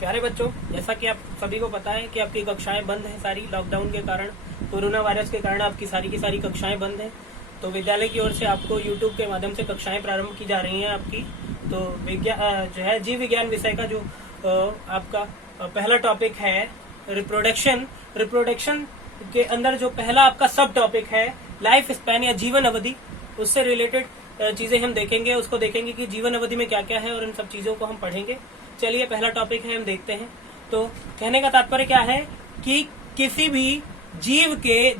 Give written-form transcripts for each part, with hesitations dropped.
प्यारे बच्चों, जैसा कि आप सभी को पता है कि आपकी कक्षाएं बंद हैं सारी लॉकडाउन के कारण, कोरोना वायरस के कारण आपकी सारी की सारी कक्षाएं बंद हैं। तो विद्यालय की ओर से आपको यूट्यूब के माध्यम से कक्षाएं प्रारंभ की जा रही हैं आपकी। तो जो है जीव विज्ञान विषय का जो आपका पहला टॉपिक है रिप्रोडक्शन के अंदर जो पहला आपका सब टॉपिक है लाइफ स्पैन या जीवन अवधि, उससे रिलेटेड चीजें हम देखेंगे। उसको देखेंगे कि जीवन अवधि में क्या क्या है और इन सब चीजों को हम पढ़ेंगे। चलिए पहला टॉपिक है, हम देखते हैं। तो कहने का तात्पर्य क्या है कि किसी भी जीव के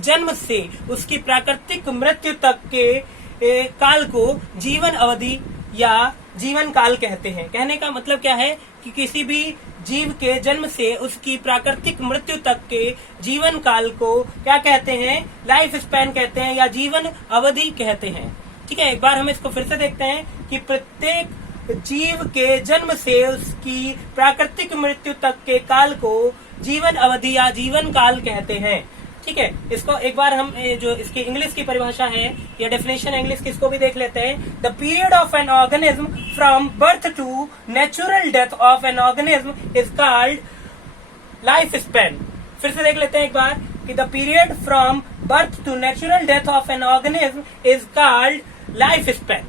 जन्म से उसकी प्राकृतिक मृत्यु तक के काल को जीवन अवधि या जीवन काल कहते हैं। कहने का मतलब क्या है कि किसी भी जीव के जन्म से उसकी प्राकृतिक मृत्यु तक के जीवन काल को क्या कहते हैं? लाइफ स्पैन कहते हैं या जीवन अवधि कहते हैं। ठीक है, एक बार हम इसको फिर से देखते हैं कि प्रत्येक जीव के जन्म से उसकी प्राकृतिक मृत्यु तक के काल को जीवन अवधि या जीवन काल कहते हैं। ठीक है, इसको एक बार हम जो इसकी इंग्लिश की परिभाषा है या डेफिनेशन इंग्लिश की, इसको भी देख लेते हैं। The period of an organism from birth to natural death of an organism is called life span. फिर से देख लेते हैं एक बार कि the period from birth to natural death of an organism is called life span.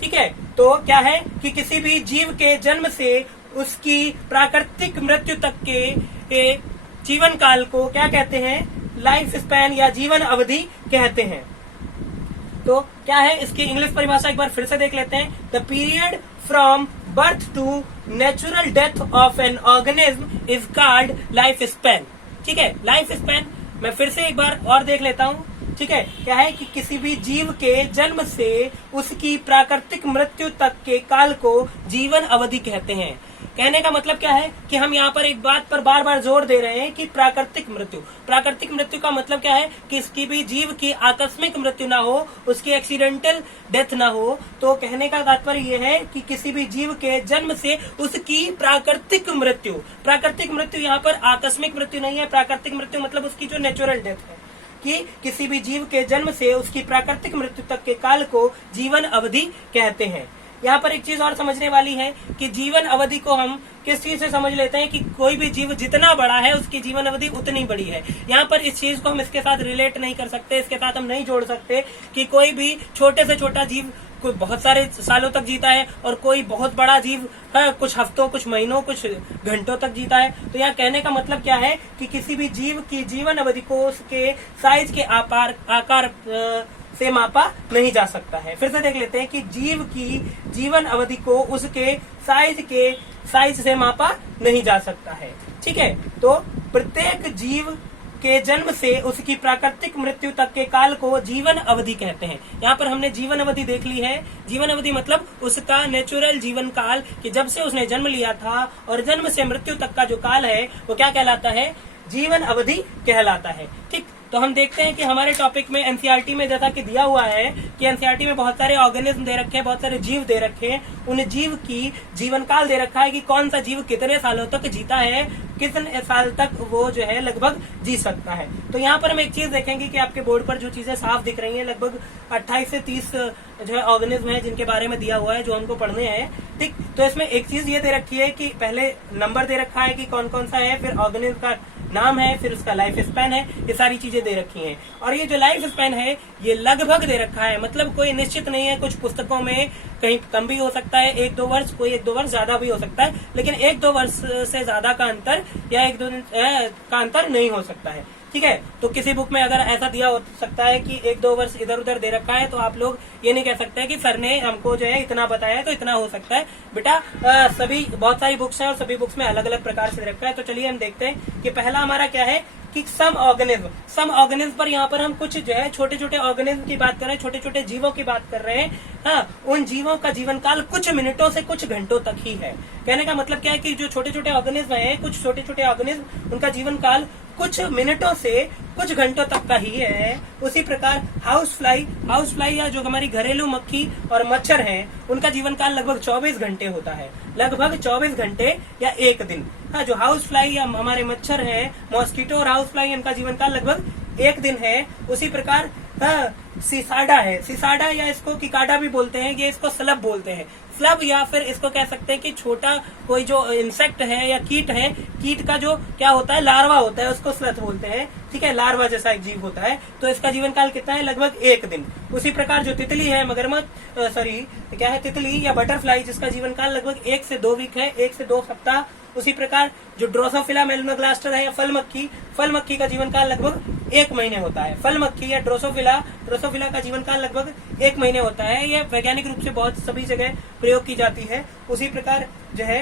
ठीक है, तो क्या है कि किसी भी जीव के जन्म से उसकी प्राकृतिक मृत्यु तक के जीवन काल को क्या कहते हैं? लाइफ स्पैन या जीवन अवधि कहते हैं। तो क्या है इसकी इंग्लिश परिभाषा, एक बार फिर से देख लेते हैं। The period from birth to natural death of an organism is called life span. ठीक है, लाइफ स्पैन मैं फिर से एक बार और देख लेता हूँ। ठीक है, क्या है कि किसी भी जीव के जन्म से उसकी प्राकृतिक मृत्यु तक के काल को जीवन अवधि कहते हैं। कहने का मतलब क्या है कि हम यहाँ पर एक बात पर बार बार जोर दे रहे हैं कि प्राकृतिक मृत्यु का मतलब क्या है कि इसकी भी जीव की आकस्मिक मृत्यु ना हो, उसकी एक्सीडेंटल डेथ ना हो। तो कहने का तात्पर्य यह है कि किसी भी जीव के जन्म से उसकी प्राकृतिक मृत्यु यहाँ पर आकस्मिक मृत्यु नहीं है। प्राकृतिक मृत्यु मतलब उसकी जो नेचुरल डेथ है, कि किसी भी जीव के जन्म से उसकी प्राकृतिक मृत्यु तक के काल को जीवन अवधि कहते हैं। यहाँ पर एक चीज और समझने वाली है कि जीवन अवधि को हम किस चीज से समझ लेते हैं कि कोई भी जीव जितना बड़ा है उसकी जीवन अवधि उतनी बड़ी है। यहाँ पर इस चीज को हम इसके साथ रिलेट नहीं कर सकते, इसके साथ हम नहीं जोड़ सकते कि कोई भी छोटे से छोटा जीव कोई बहुत सारे सालों तक जीता है और कोई बहुत बड़ा जीव कुछ हफ्तों, कुछ महीनों, कुछ घंटों तक जीता है। तो यहाँ कहने का मतलब क्या है कि किसी भी जीव की जीवन अवधि को उसके साइज के आकार से मापा नहीं जा सकता है। फिर से देख लेते हैं कि जीव की जीवन अवधि को उसके साइज से मापा नहीं जा सकता है। ठीक है, तो प्रत्येक जीव के जन्म से उसकी प्राकृतिक मृत्यु तक के काल को जीवन अवधि कहते हैं। यहाँ पर हमने जीवन अवधि देख ली है। जीवन अवधि मतलब उसका नेचुरल जीवन काल, कि जब से उसने जन्म लिया था और जन्म से मृत्यु तक का जो काल है वो क्या कहलाता है? जीवन अवधि कहलाता है। ठीक, तो हम देखते हैं कि हमारे टॉपिक में एनसीईआरटी में जैसा कि दिया हुआ है कि एनसीईआरटी में बहुत सारे ऑर्गेनिज्म दे रखे हैं, बहुत सारे जीव दे रखे हैं। उन जीव की जीवन काल दे रखा है कि कौन सा जीव कितने सालों तक जीता है, कितने साल तक वो जो है लगभग जी सकता है। तो यहाँ पर हम एक चीज देखेंगे कि आपके बोर्ड पर जो चीजें साफ दिख रही हैं, लगभग 28 से 30 जो है ऑर्गेनिज्म है जिनके बारे में दिया हुआ है जो हमको पढ़ने हैं। ठीक, तो इसमें एक चीज ये दे रखी है कि पहले नंबर दे रखा है कि कौन कौन सा है, फिर ऑर्गेनिज्म का नाम है, फिर उसका लाइफ स्पैन है, ये सारी चीजें दे रखी हैं। और ये जो लाइफ स्पैन है ये लगभग दे रखा है, मतलब कोई निश्चित नहीं है। कुछ पुस्तकों में कहीं कम भी हो सकता है, 1-2 वर्ष, कोई 1-2 वर्ष ज्यादा भी हो सकता है, लेकिन 1-2 वर्ष से ज्यादा का अंतर या 1-2 का अंतर नहीं हो सकता है। ठीक है, तो किसी बुक में अगर ऐसा दिया हो सकता है कि 1-2 वर्ष इधर उधर दे रखा है, तो आप लोग ये नहीं कह सकते कि सर ने हमको जो है इतना बताया तो इतना हो सकता है। बेटा सभी बहुत सारी बुक्स हैं और सभी बुक्स में अलग अलग प्रकार से रखा है। तो चलिए हम देखते हैं कि पहला हमारा क्या है कि सम ऑर्गेनिज्म पर यहाँ पर हम कुछ जो है छोटे छोटे ऑर्गेनिज्म की बात कर रहे हैं, छोटे छोटे जीवों की बात कर रहे हैं। हाँ, उन जीवों का जीवन काल कुछ मिनटों से कुछ घंटों तक ही है। कहने का मतलब क्या है कि जो छोटे छोटे ऑर्गेनिज्म है, कुछ छोटे छोटे ऑर्गेनिज्म, उनका जीवन काल कुछ मिनटों से कुछ घंटों तक का ही है। उसी प्रकार हाउस फ्लाई या जो हमारी घरेलू मक्खी और मच्छर हैं, उनका जीवन काल लगभग 24 घंटे होता है, लगभग 24 घंटे या 1 दिन। हाँ, जो हाउस फ्लाई या हमारे मच्छर हैं, मॉस्किटो और हाउस फ्लाई, इनका जीवन काल लगभग 1 दिन है। उसी प्रकार सिसाडा है, सिसाडा या इसको किकाडा भी बोलते हैं, ये इसको स्लब बोलते हैं, स्लब, या फिर इसको कह सकते हैं कि छोटा कोई जो इंसेक्ट है या कीट है, कीट का जो क्या होता है लार्वा होता है उसको स्लथ बोलते हैं, ठीक है, लार्वा जैसा एक जीव होता है। तो इसका जीवन काल कितना है, लगभग 1 दिन। उसी प्रकार जो तितली है, मगरमच्छ सॉरी क्या है, तितली या बटरफ्लाई, जिसका जीवन काल लगभग 1 से 2 वीक है, 1 से 2 सप्ताह। उसी प्रकार जो ड्रोसोफिला मेलनोगास्टर है या फल मक्खी, फल मक्खी का जीवन काल लगभग 1 महीने होता है। फल मक्खी या ड्रोसोफिला का जीवन काल लगभग 1 महीने होता है। यह वैज्ञानिक रूप से बहुत सभी जगह प्रयोग की जाती है। उसी प्रकार जो है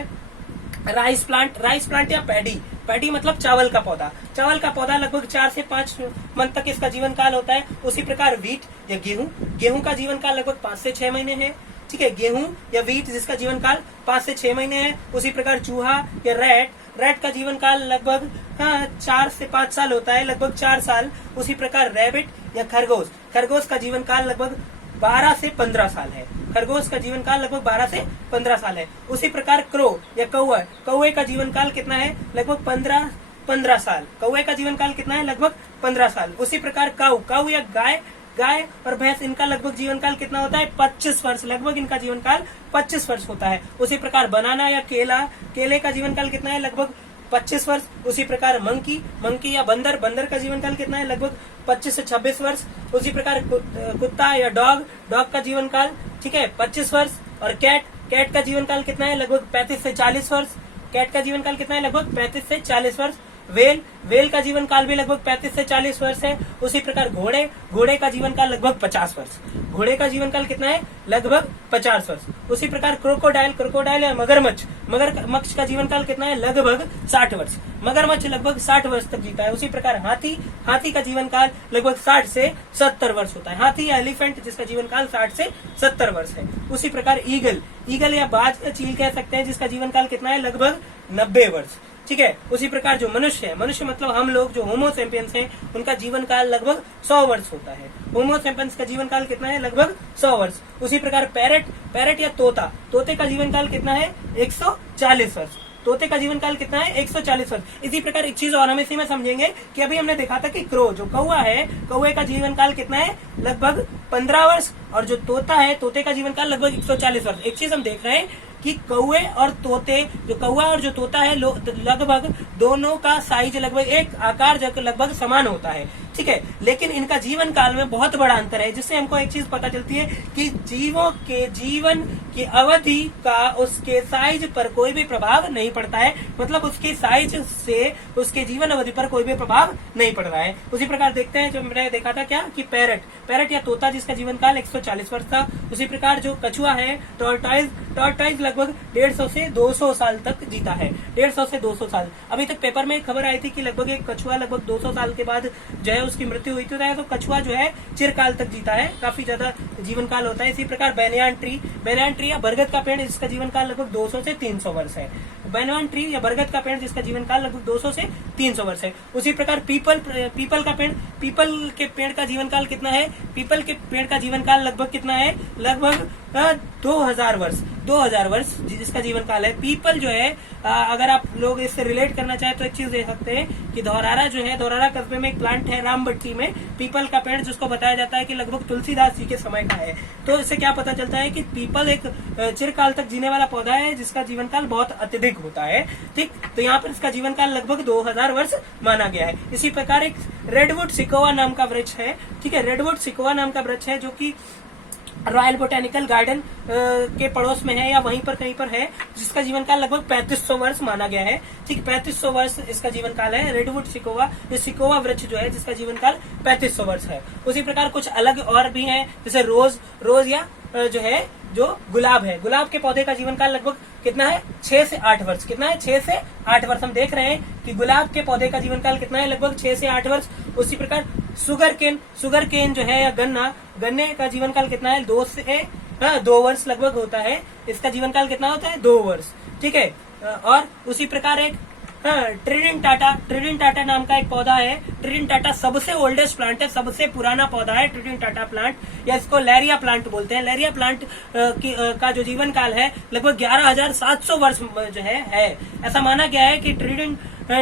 राइस प्लांट या पैडी मतलब चावल का पौधा लगभग 4 से 5 मंथ तक इसका जीवन काल होता है। उसी प्रकार वीट या गेहूं का जीवन काल लगभग 5 से 6 महीने है, ठीक है, गेहूं या वीट जिसका जीवन काल 5 से 6 महीने है। उसी प्रकार चूहा या रैट का जीवन काल लगभग 4 से 5 साल होता है, लगभग 4 साल। उसी प्रकार रैबिट या खरगोश का जीवन काल लगभग 12 से 15 साल है। खरगोश का जीवन काल लगभग 12 से 15 साल है। उसी प्रकार क्रो या कौवे का जीवन काल कितना है, लगभग 15 साल। कौवे का जीवन काल कितना है, लगभग 15 साल। उसी प्रकार काऊ या गाय और भैंस, इनका लगभग जीवन काल कितना होता है, 25 वर्ष, लगभग इनका जीवन काल 25 वर्ष होता है। उसी प्रकार बनाना या केले का जीवन काल कितना है, लगभग 25 वर्ष। उसी प्रकार मंकी या बंदर का जीवन काल कितना है, लगभग 25 से 26 वर्ष। उसी प्रकार कुत्ता या डॉग का जीवन काल, ठीक है, 25 वर्ष। और कैट का जीवन काल कितना है, लगभग 35 से 40 वर्ष। कैट का जीवन काल कितना है, लगभग 35 से 40 वर्ष। वेल का जीवन काल भी लगभग 35 से 40 वर्ष है। उसी प्रकार घोड़े का जीवन काल लगभग 50 वर्ष। घोड़े का जीवन काल कितना है, लगभग 50 वर्ष। उसी प्रकार क्रोकोडाइल या मगरमच्छ का जीवन काल कितना है, लगभग 60 वर्ष। मगरमच्छ लगभग 60 वर्ष तक जीता है। उसी प्रकार हाथी का जीवन काल लगभग 60 से 70 वर्ष होता है। हाथी या एलिफेंट जिसका जीवन काल 60 से 70 वर्ष है। उसी प्रकार ईगल या बाज या चील कह सकते हैं, जिसका जीवन काल कितना है, लगभग 90 वर्ष, ठीक है। उसी प्रकार जो मनुष्य मतलब हम लोग जो होमो सैपियंस हैं, उनका जीवन काल लगभग 100 वर्ष होता है। होमो सैपियंस का जीवन काल कितना है, लगभग 100 वर्ष। उसी प्रकार पैरट या तोते का जीवन काल कितना है, 140 वर्ष। तोते का जीवन काल कितना है, 140 वर्ष। इसी प्रकार एक चीज और हम इसी में समझेंगे कि अभी हमने देखा था कि जो कौवा है, कौवे का जीवन काल कितना है, लगभग 15 वर्ष। और जो तोता है, तोते का जीवन काल लगभग 140 वर्ष। एक चीज हम देख रहे हैं कि कौवे और तोते, जो कौवा और जो तोता है, लगभग दोनों का साइज लगभग एक आकार लगभग समान होता है, ठीक है। लेकिन इनका जीवन काल में बहुत बड़ा अंतर है, जिससे हमको एक चीज पता चलती है कि जीवों के जीवन की अवधि का उसके साइज पर कोई भी प्रभाव नहीं पड़ता है। मतलब उसके साइज से उसके जीवन अवधि पर कोई भी प्रभाव नहीं पड़ रहा है। उसी प्रकार देखते हैं, जो मैंने देखा था क्या कि पैरट या तोता जिसका जीवन काल 140 वर्ष था। उसी प्रकार जो कछुआ है, टॉर्टॉइज लगभग 150 से 200 साल तक जीता है। 150 से 200 साल। अभी तक पेपर में एक खबर आई थी कि लगभग एक कछुआ लगभग 200 साल के बाद जो है उसकी मृत्यु हुई थी। तो कछुआ जो है चिरकाल तक जीता है, काफी ज्यादा जीवन काल होता है। इसी प्रकार बैनियान ट्री या बरगद का पेड़, जिसका जीवन काल लगभग 200 से 300 वर्ष है। बैनियान ट्री या बरगद का पेड़ जिसका जीवन काल लगभग 200 से 300 वर्ष है। उसी प्रकार पीपल का पेड़, पीपल के पेड़ का जीवन काल कितना है, पीपल के पेड़ का जीवन काल लगभग कितना है, लगभग 2000 वर्ष जिसका जीवन काल है। पीपल जो है, अगर आप लोग इससे रिलेट करना चाहे तो एक चीज देख सकते हैं कि धौरारा कस्बे में एक प्लांट है, रामबट्टी में, पीपल का पेड़, जिसको बताया जाता है कि लगभग तुलसीदास जी के समय का है। तो इससे क्या पता चलता है कि पीपल एक चिरकाल तक जीने वाला पौधा है, जिसका जीवन काल बहुत अत्यधिक होता है, ठीक। तो यहाँ पर इसका जीवन काल लगभग 2000 वर्ष माना गया है। इसी प्रकार एक रेडवुड सिकोआ नाम का वृक्ष है, ठीक है। रेडवुड सिकोआ नाम का वृक्ष है, जो कि रॉयल बोटेनिकल गार्डन के पड़ोस में है या वहीं पर कहीं पर है, जिसका जीवन काल लगभग 3500 वर्ष माना गया है, ठीक। 3500 वर्ष इसका जीवन काल है। रेडवुड सिकोआ वृक्ष जो है, जिसका जीवन काल 3500 वर्ष है। उसी प्रकार कुछ अलग और भी हैं, जैसे रोज या जो है जो गुलाब है, गुलाब के पौधे का जीवन काल लगभग कितना है, 6 से 8 वर्ष। कितना है, 6 से 8 वर्ष। हम देख रहे हैं कि गुलाब के पौधे का जीवन काल कितना है, लगभग 6 से 8 वर्ष। उसी प्रकार शुगर केन जो है या गन्ने का जीवन काल कितना है, 2 वर्ष लगभग होता है। इसका जीवन काल कितना होता है, 2 वर्ष, ठीक है। और उसी प्रकार एक ट्रिडिन टाटा नाम का एक पौधा है। ट्रिडिन टाटा सबसे ओल्डेस्ट प्लांट है, सबसे पुराना पौधा है ट्रिडिन टाटा प्लांट, या इसको लैरिया प्लांट बोलते हैं। लैरिया प्लांट का जो जीवन काल है लगभग 11,700 वर्ष जो है। ऐसा माना गया है कि ट्रिडिन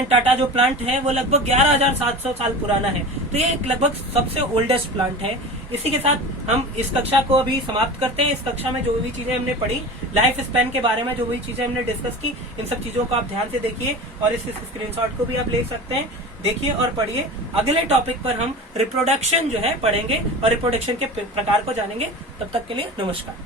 टाटा जो प्लांट है वो लगभग 11,700 साल पुराना है। तो ये लगभग सबसे ओल्डेस्ट प्लांट है। इसी के साथ हम इस कक्षा को अभी समाप्त करते हैं। इस कक्षा में जो भी चीजें हमने पढ़ी, लाइफ स्पैन के बारे में जो भी चीजें हमने डिस्कस की, इन सब चीजों को आप ध्यान से देखिए और इस स्क्रीनशॉट को भी आप ले सकते हैं। देखिए और पढ़िए। अगले टॉपिक पर हम रिप्रोडक्शन जो है पढ़ेंगे और रिप्रोडक्शन के प्रकार को जानेंगे। तब तक के लिए नमस्कार।